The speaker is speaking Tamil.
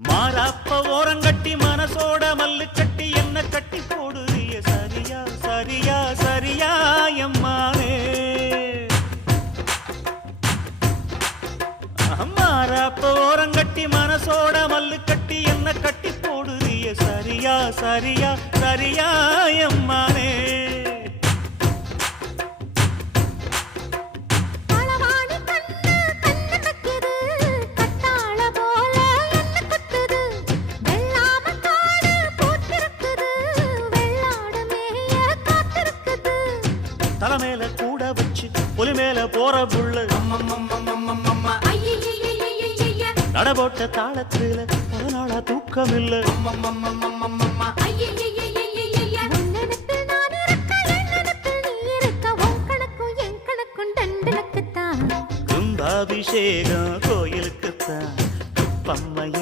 மாறாப்ப ஓரங்கட்டி மனசோட மல்லு கட்டி என்ன கட்டி போடுறிய சரியா சரியா சரியா எம்மானே மாறாப்ப ஓரங்கட்டி மனசோட மல்லு கட்டி என்ன கட்டி போடுறிய சரியா சரியா சரியா எம்மானே தலைமையில கூட வச்சு புலி மேல போற புள்ள நடபோட்ட தாளத்துல பல நாளா தூக்கம் இல்ல கும்பாபிஷேகம் கோயிலுக்குத்தான் குப்பம்மைய